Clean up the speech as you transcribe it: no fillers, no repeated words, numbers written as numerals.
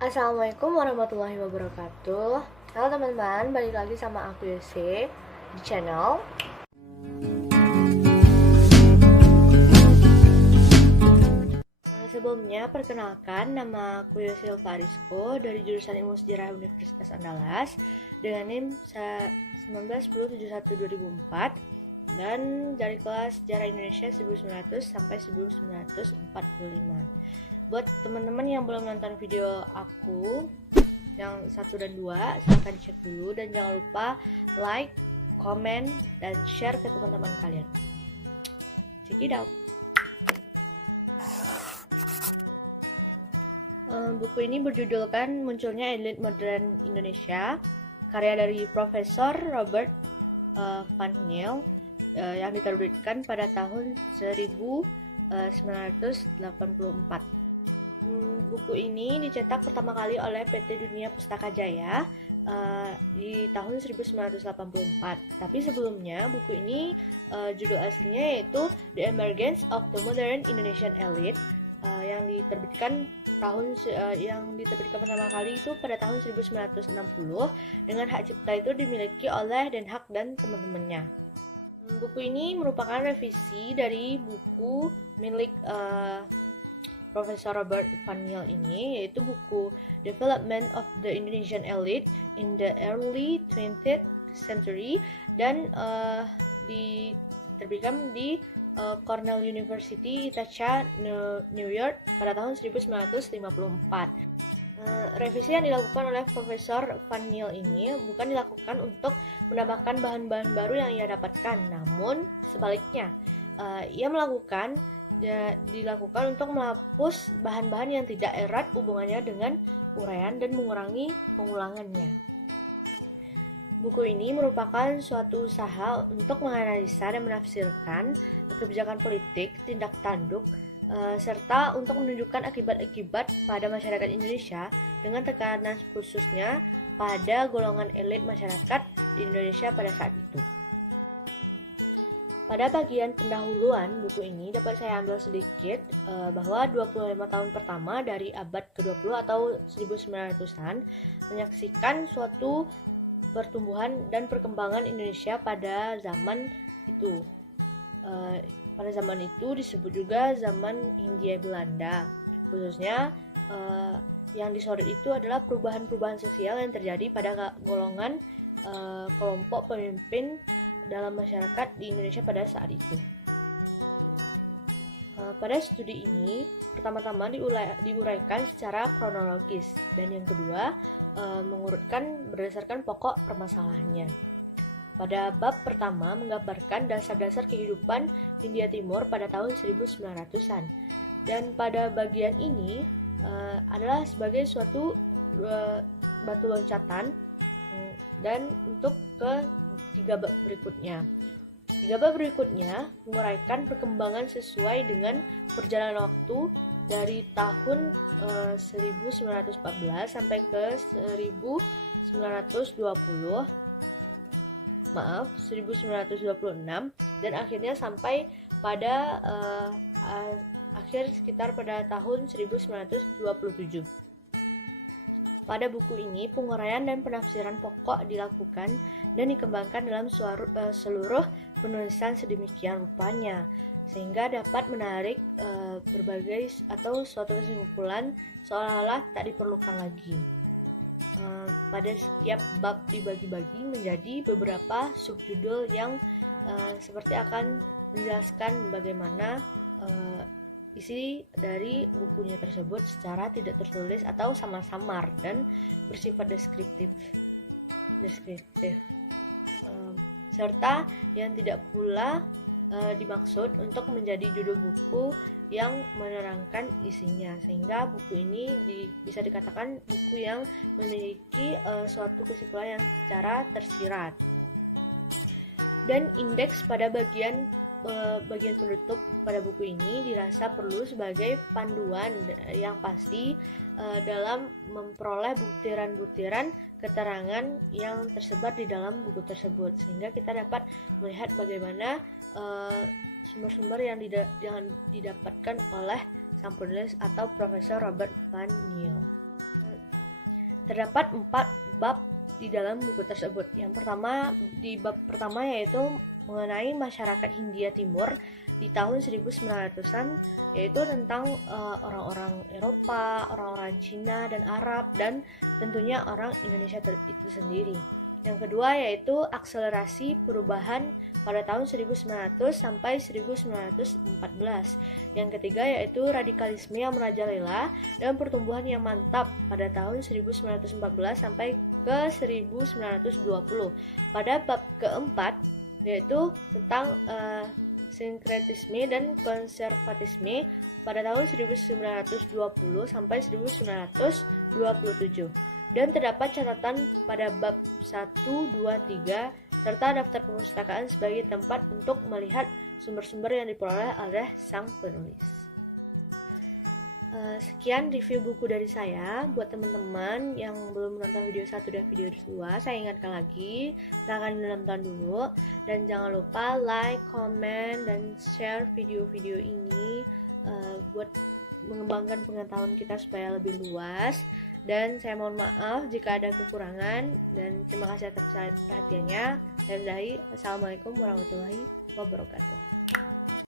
Assalamualaikum warahmatullahi wabarakatuh. Halo teman-teman, balik lagi sama aku Yose di channel. Sebelumnya, perkenalkan, nama aku Yose Farisko dari jurusan Ilmu Sejarah Universitas Andalas dengan NIM 191071-2004 dan dari kelas Sejarah Indonesia 1900 sampai 1945. Buat teman-teman yang belum nonton video aku yang 1 dan 2, silahkan dicek dulu dan jangan lupa like, komen, dan share ke teman-teman kalian. Check it out. Buku ini berjudulkan Munculnya Elit Modern Indonesia, karya dari Profesor Robert Van Niel yang diterbitkan pada tahun 1984. Buku ini dicetak pertama kali oleh PT Dunia Pustaka Jaya di tahun 1984. Tapi sebelumnya buku ini judul aslinya yaitu The Emergence of the Modern Indonesian Elite yang diterbitkan pertama kali itu pada tahun 1960 dengan hak cipta itu dimiliki oleh Den Haag dan teman-temannya. Buku ini merupakan revisi dari buku milik Profesor Robert Van Niel ini, yaitu buku Development of the Indonesian Elite in the Early 20th Century dan diterbitkan di Cornell University, Ithaca, New York pada tahun 1954. Revisi yang dilakukan oleh Profesor Van Niel ini bukan dilakukan untuk menambahkan bahan-bahan baru yang ia dapatkan, namun sebaliknya, ia dilakukan untuk menghapus bahan-bahan yang tidak erat hubungannya dengan uraian dan mengurangi pengulangannya. Buku ini merupakan suatu usaha untuk menganalisa dan menafsirkan kebijakan politik, tindak tanduk, serta untuk menunjukkan akibat-akibat pada masyarakat Indonesia dengan tekanan khususnya pada golongan elit masyarakat di Indonesia pada saat itu. Pada bagian pendahuluan buku ini dapat saya ambil sedikit bahwa 25 tahun pertama dari abad ke-20 atau 1900-an menyaksikan suatu pertumbuhan dan perkembangan Indonesia pada zaman itu. Pada zaman itu disebut juga zaman Hindia Belanda. Khususnya yang disorot itu adalah perubahan-perubahan sosial yang terjadi pada golongan kelompok pemimpin dalam masyarakat di Indonesia pada saat itu. Pada studi ini, pertama-tama diuraikan secara kronologis, dan yang kedua, mengurutkan berdasarkan pokok permasalahannya. Pada bab pertama menggambarkan dasar-dasar kehidupan Hindia Timur pada tahun 1900-an. Dan pada bagian ini adalah sebagai suatu batu loncatan dan untuk ke 3 bab berikutnya. 3 bab berikutnya menguraikan perkembangan sesuai dengan perjalanan waktu dari tahun 1914 sampai ke 1926 dan akhirnya sampai pada akhir sekitar pada tahun 1927. Pada buku ini, penguraian dan penafsiran pokok dilakukan dan dikembangkan dalam seluruh penulisan sedemikian rupanya, sehingga dapat menarik berbagai atau suatu kesimpulan seolah-olah tak diperlukan lagi. Pada setiap bab dibagi-bagi menjadi beberapa subjudul yang seperti akan menjelaskan bagaimana isi dari bukunya tersebut secara tidak tertulis atau samar-samar dan bersifat deskriptif, serta yang tidak pula dimaksud untuk menjadi judul buku yang menerangkan isinya, sehingga buku ini bisa dikatakan buku yang memiliki suatu kesimpulan yang secara tersirat. Dan indeks pada bagian penutup pada buku ini dirasa perlu sebagai panduan yang pasti dalam memperoleh butiran-butiran keterangan yang tersebar di dalam buku tersebut, sehingga kita dapat melihat bagaimana sumber-sumber yang didapatkan oleh sang penulis atau Profesor Robert Van Niel. Terdapat 4 bab di dalam buku tersebut. Yang pertama, di bab pertama yaitu mengenai masyarakat Hindia Timur di tahun 1900-an, yaitu tentang orang-orang Eropa, orang-orang Cina dan Arab, dan tentunya orang Indonesia itu sendiri. Yang kedua yaitu akselerasi perubahan pada tahun 1900 sampai 1914. Yang ketiga yaitu radikalisme yang merajalela dan pertumbuhan yang mantap pada tahun 1914 sampai ke 1920. Pada bab keempat yaitu tentang sinkretisme dan konservatisme pada tahun 1920 sampai 1927. Dan terdapat catatan pada bab 1, 2, 3 serta daftar perpustakaan sebagai tempat untuk melihat sumber-sumber yang diperoleh oleh sang penulis. Sekian review buku dari saya. Buat teman-teman yang belum menonton video 1 dan video 2, saya ingatkan lagi, silahkan nonton dulu. Dan jangan lupa like, comment, dan share video-video ini buat mengembangkan pengetahuan kita supaya lebih luas. Dan saya mohon maaf jika ada kekurangan, dan terima kasih atas perhatiannya. Saya udahi. Assalamualaikum warahmatullahi wabarakatuh.